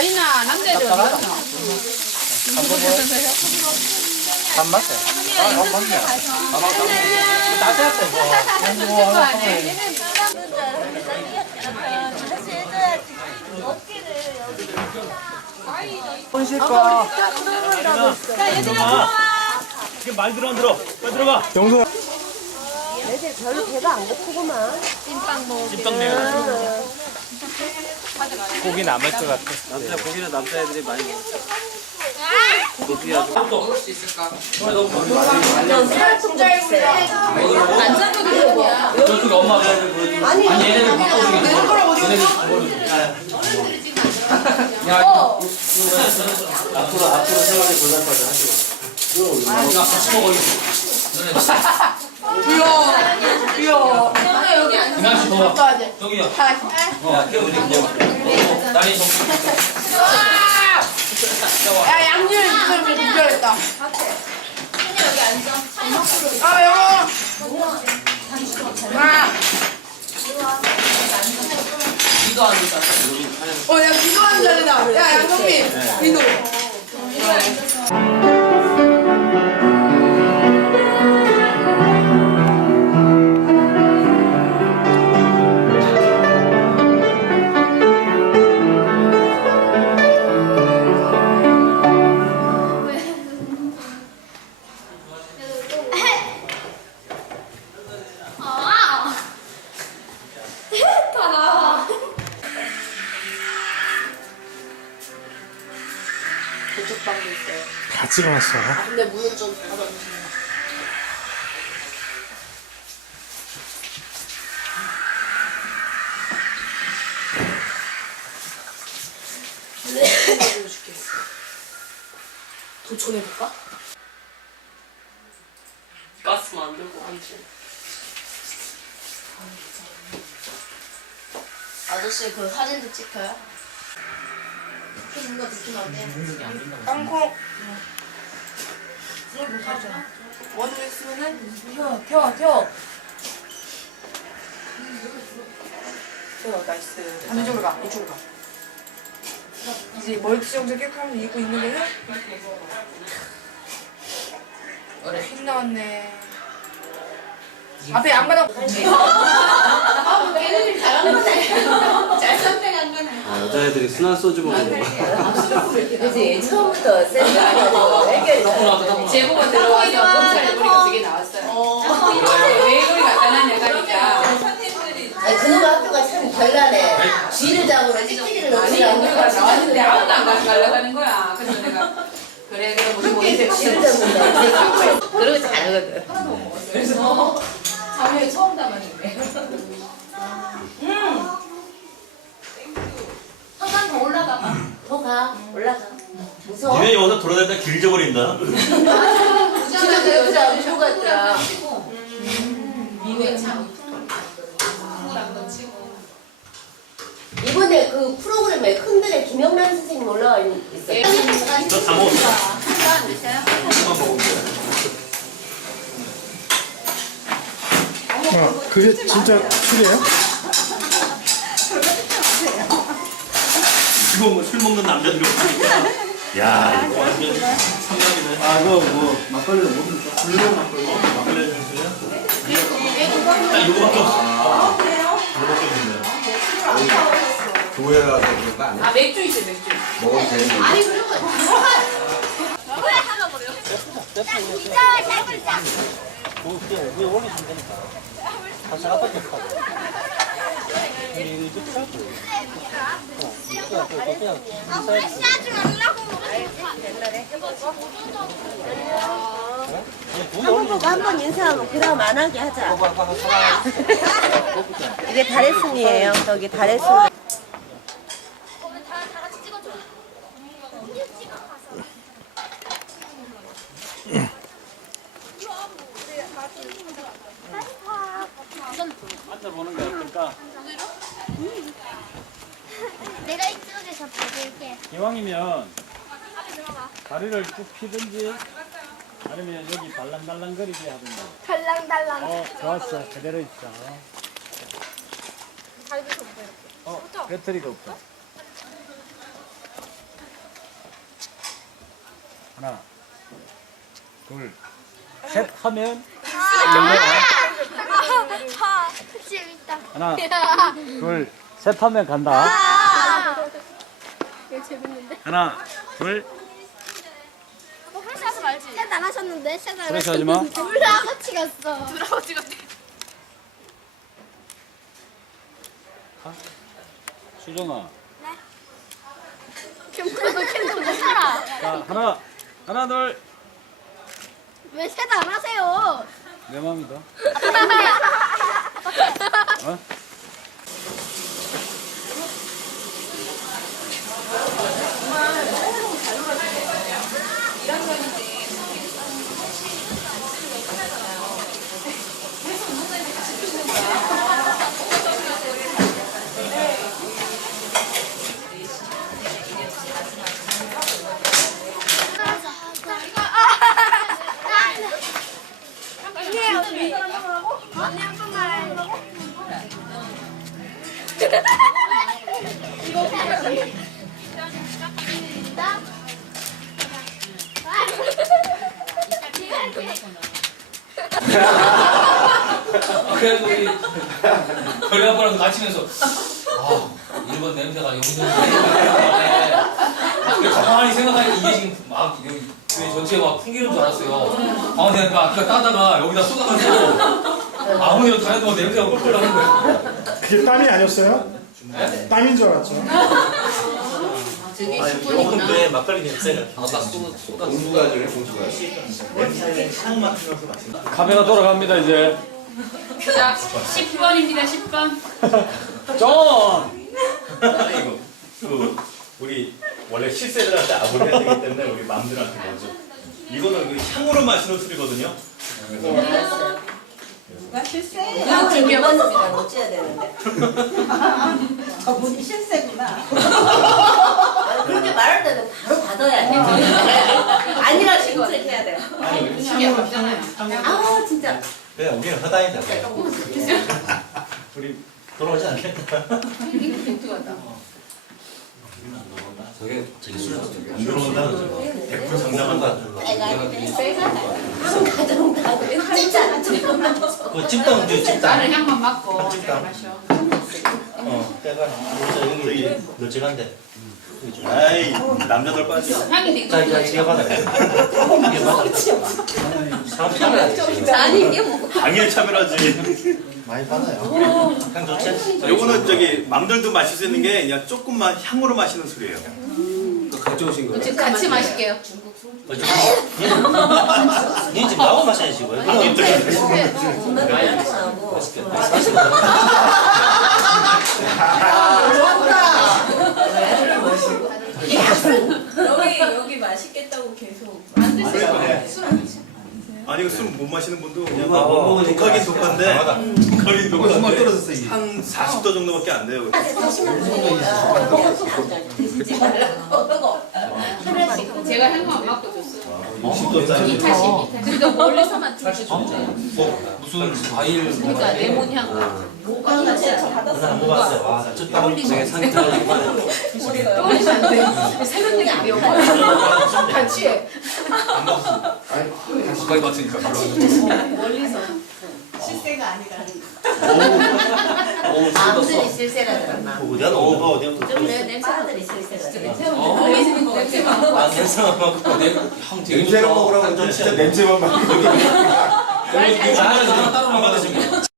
아니나 남자애들 어디 갔나? 밥 맛에. 아, 밥 맛이야. 나한테 뭐. 쉴까? 지금 말 들어 안 들어? 빨리 들어가. 영수. 애들 별로 배가 안 고프구만. 찐빵 내가. 고기 남을 것 같아. 남자 고기는 남자애들이 많이 먹어. 엄마 아빠들 보여주고 아니 얘네들 야 앞으로 앞으로 생활에 골랐거든 하지 마. 이거 같이 먹어 이거 이나씨 더 저기요 어 우리 그냥 나리 좀 야 양념 있으면 비벼했다. 아 영어. 아. 이도 안 된다 어, 야, 기도하는 자리다. 야, 양성민, 민호. 찍어놨어. 근데 문은 좀 닫아주세요. 보여줄게. 도촌해볼까? 가스 만들고 앉지. 아저씨 그 사진도 찍혀요? 뭔가 느낌 안 돼. 땅콩. 못 하잖아. 원을 쓰면은 켜, 켜, 켜. 켜, 나이스. 반대쪽으로 가, 이쪽으로 가. 이제 멀티 정도 깨끗하면 입고 있는 거는 그래. 흰 나왔네. 앞에 안 받아. 아, 여자애들이 순한 소주 먹는 거. 그지 처음부터 센스 아니고 애결이 제보가 들어와서 검찰에 우리가 두개 나왔어요. 외국이 간단한 여자니까. 그놈 학교가 참 별나네. 쥐를 잡으러 찌찌리를 아니, 넣으라고. 나왔는데 아무도 안 가지 말라는 거야. 그래서 내가 그래, 그럼 우리 뭐 이제 쥐를 잡는다. 그러고 잘하거든. 그래서 자매에 처음 담았는데. 더 가. 올라가. 무서워. 니네 여기서 돌아다니다 길 잊어버린다. 집에 여자 무서워 같더라. 이번에 그 프로그램에 큰들에 김영란 선생님 올라와 있어요. 너다 먹었어. 어, 그게 진짜 술이에요? 이거 뭐술 먹는 남자들이 없으니까. 야, 이거 완전 상남이네. 아, 이거 뭐 막걸리도 못 먹어. 불로 막걸리. 막걸리 좀 주세요. 딱 이거밖에 없어. 이거밖에 없는데. 교회 가서 그런 거 아니야? 아, 맥주 있어, 맥주. 먹어도 되는 거 아니, 그런 거. 한번 보고 한 번 인사하고 그다음 안 하게 하자. 이게 달의 순이에요. 저기 달의 순. 앉아보는 게 어떨까? 내가 이쪽에서 받을게. 이왕이면 다리를 쭉 피든지 아니면 여기 발랑발랑거리게 하든지. 달랑달랑. 어, 좋았어. 그대로 있어. 어, 배터리가 없다. 하나, 둘, 셋 하면 아, 재밌다. 하나, 둘, 셋 하면 간다. 이거 재밌는데? 하나, 둘, 안 하셨는데? 셋안 그렇게 하지 마. 둘다 같이 갔어. 둘다 같이 갔대. 수정아. 캠프도 캠프 못 살아. 자, 하나, 하나, 둘. 왜 셋 안 하세요? 내 맘이다. 어? 그래서 우리 거리 아빠랑 같이 면서 아 일본 냄새가 여기서 가만히 생각하니까 이게 지금 막 여기 교회 전체에 막 풍기는 줄 알았어요. 아 내가 아까 따다가 여기다 쏟아가지고 아무데나 다녀도 막 냄새가 꿀꿀 나는 거예요. 그게 땀이 아니었어요? 땀인 줄 알았죠. 근데 막걸리 냄새가 아까 쏟아 쏟아 공주가 그래 공주가. 냄새는 향 맡으면서 맛있는 카메라 돌아갑니다, 이제. 자, 10번입니다, 10번. 전! 아니 이거 그 우리 원래 실세들한테 아부를 해야 되기 때문에 우리 맘들한테 먼저 이거는 그 향으로 마시는 술이거든요. 아, 준비해봤습니다. 못 찌야 되는데. 저분이 실세구나. 아니, 그렇게 말할 때는 바로 받아야 돼. 아니라 지금 해야 돼요. 아니 향이 없잖아요. 아, 진짜. 그냥 우리는 허다이다. 우리 돌아오지 않겠다. 저게 저게 술안 들어온다. 100% 장담한다. 가정 다 진짜 그 찜닭 주 찜닭. 나는 향만 맡고 찜닭. 마셔. 어, 때가 저기 널찍한데. 아이 남자들 빠져. 향이 자, 자, 이게 받아. 이게 받아. 사람 아니 이게 뭐 당연히 차별하지. 많이 받아요. 향 좋지? 요거는 저기 맘들도 마실 수 있는 게 그냥 조금만 향으로 마시는 술이에요. 가져오신 거예요? 지금 같이 마실게요. 니 지금 나고 마셔야지 왜? 여기 여기 맛있겠다고 계속. 아니 술 못 마시는 분도 그냥 누가 못 먹으니까 독하긴 독한데 독하긴 정말 독한데 떨어졌어 이게. 한 40도 정도밖에 안 돼요. 하시는 분이 드시지 말라고. 제가 향만 맡고 줬어요. 60도짜리. 2타씩, 2타씩. 그러니까 멀리서만 드시죠. 무슨 과일 그러니까 레몬 향. 뭐가 저 받았어. 안 먹었어요. 와, 나 땀. 되게 상이 떨어지고. 떠올리면 안 돼. 새벽 얘기 매워. 같이 해. 가까이 맡으니까 멀리서. 실세가 아니라. 마음들이 쓸쓸하더라. 어디야 너 오가 어디야? 좀 내- 냄새들이. 어? 냄새 맡고 아, 냄새만 맡고. 내- 향 되게 좋다. 먹으라고 그러니까 진짜 냄새만 맡고. 아, 따로 받으신 거.